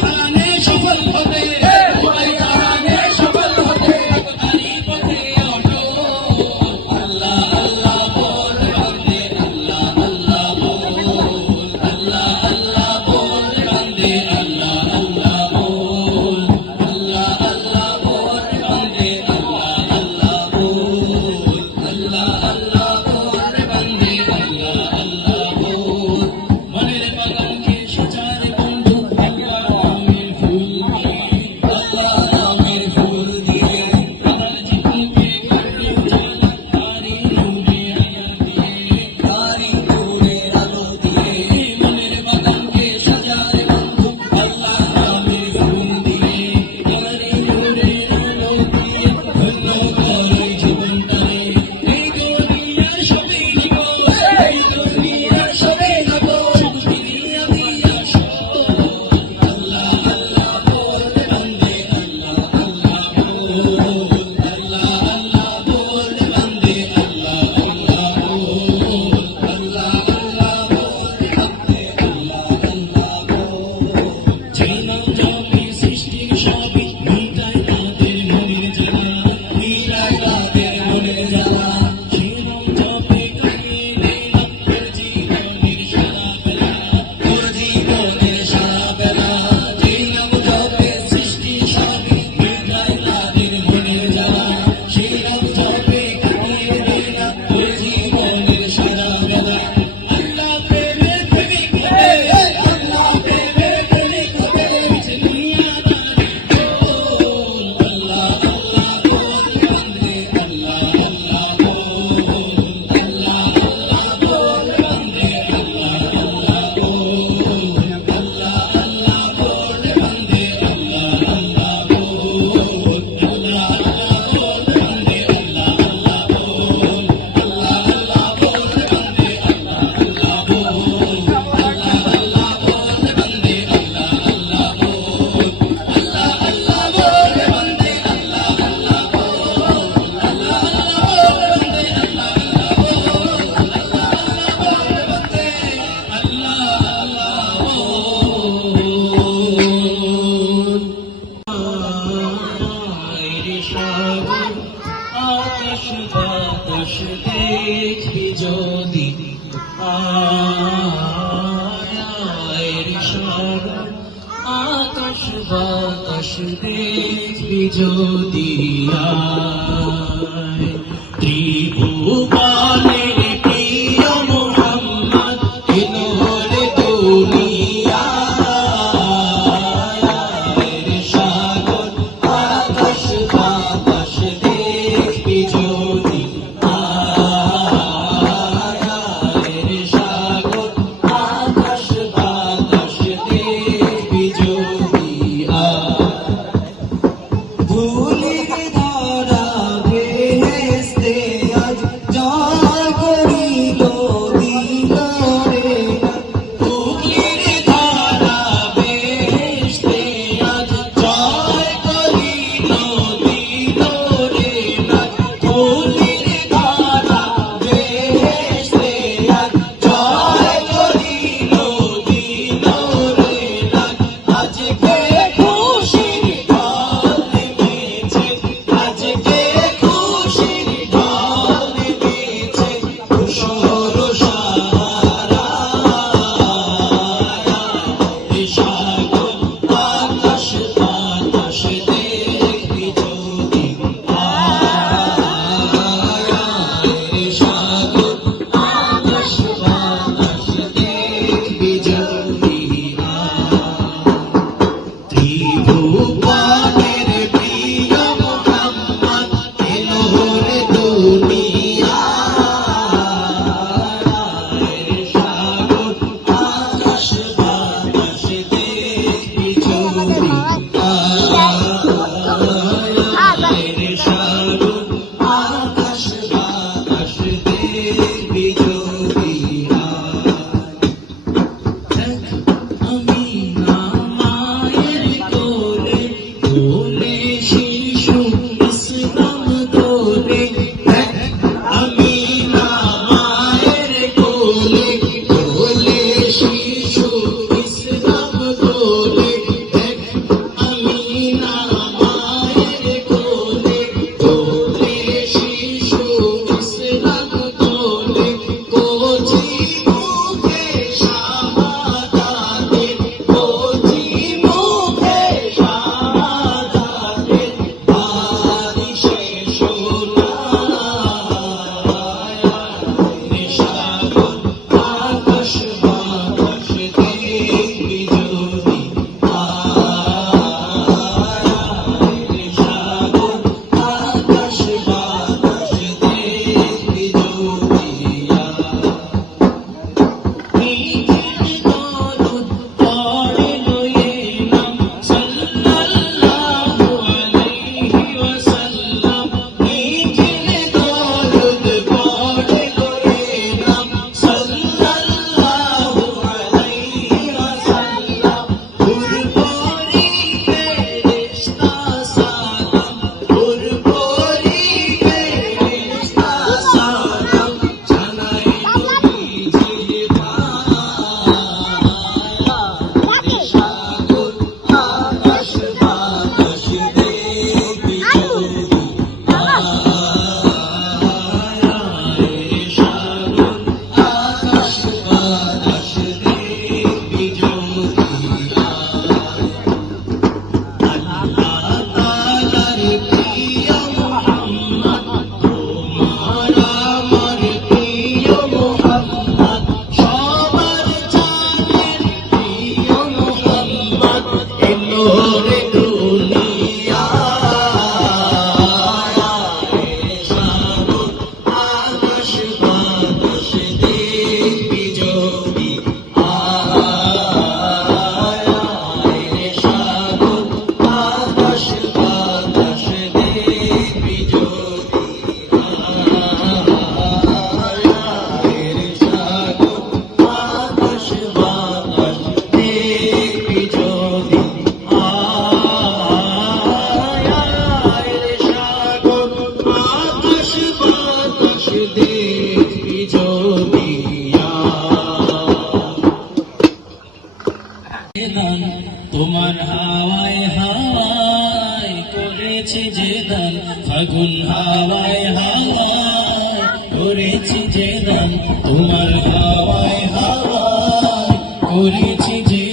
Thank you. বাতাস দেখি যদি আয় Thank you. ফাগুন হাওয়ায় হাওয়ায় করেছি যে দান তোমার হাওয়ায় হাওয়া করেছি যে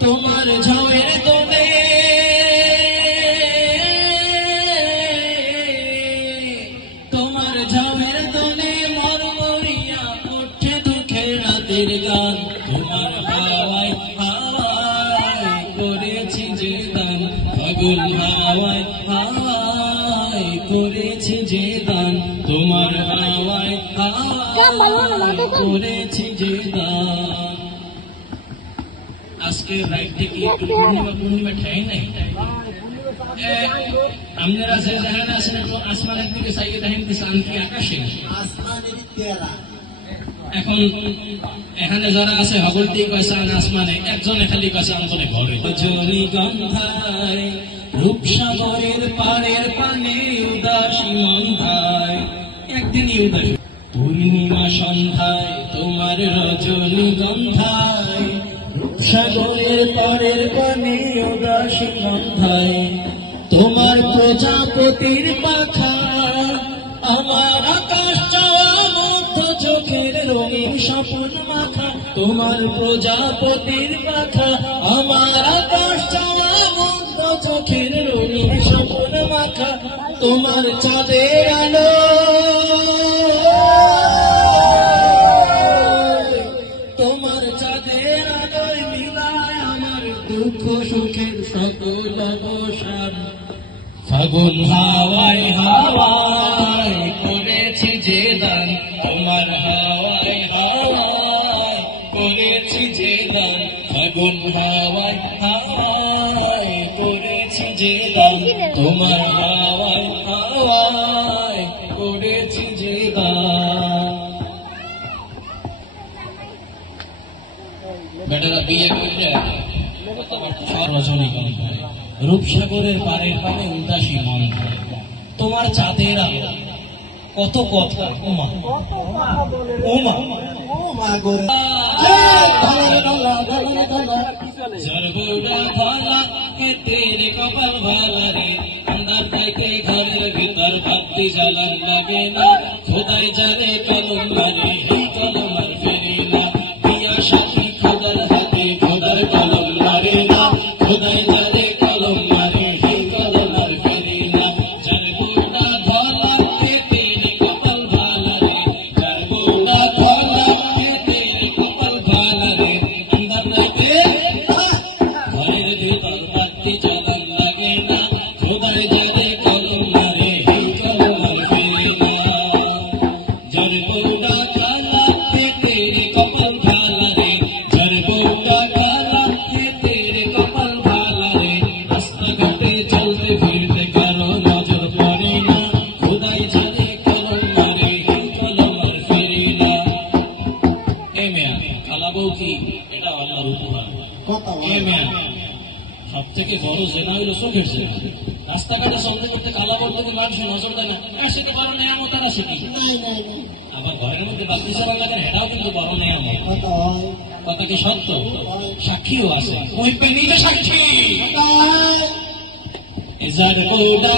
তোমার ঝামের দোলে। তোমার ঝামের দোলে মরমরিয়া উঠে দুঃখের রাতের গান। তোমার হাওয়ায় হাওয়ায় করেছি যে দান। ফাগুন হাওয়ায় হাওয়ায় করেছি যে দান। তোমার হাওয়ায় হাওয়ায় করেছি যে দান। আজকে রাইটে কি একটু পূর্ণিমা পূর্ণিমা ঠাই নাই রূপসাগরের পাড়ের পানে একদিনই পূর্ণিমা সন্ধ্যায় তোমার রজনী গন্ধায় রূপসাগরের পাড়ের পানে উদাসী গন্ধায়। তোমার প্রজাপতির পাখা, আমার আকাশ চাওয়া চোখের রঙিন স্বপন মাখা। তোমার প্রজাপতির পাখা, আমার আকাশ চাওয়া মধ্য চোখের রঙিন স্বপন মাখা। তোমার চাঁদের আলো ফাগুন হাওয়ায় হাওয়ায় করেছি যে দান, তোমার হাওয়ায় হাওয়ায় করেছি যে দান ফাগুন হাওয়ায় হাওয়ায় করেছি যে দান, তোমার হাওয়ায় হাওয়ায় করেছি যে দান। বেটারা, বিয়ে করলে রজনীগন্ধায় রূপসাগরের পারের পারে উদাসী মন। তোমার চাঁদের কত কথা ওমা ওমা ও মা গোরে তেরে ভিতর জ্বালান লাগে না। খোদাই জানে কলম জেনা হইল চোখের জেনা রাস্তাঘাটে সন্দেহ করতে মানুষ নজর দেয় না। আর সেটা বড় তারা নাই আবার ঘরের মধ্যে বাতি সবার এটাও কিন্তু বড় কথা কি সত্য? সাক্ষীও আছে। নিজে সাক্ষী। এজার কোটা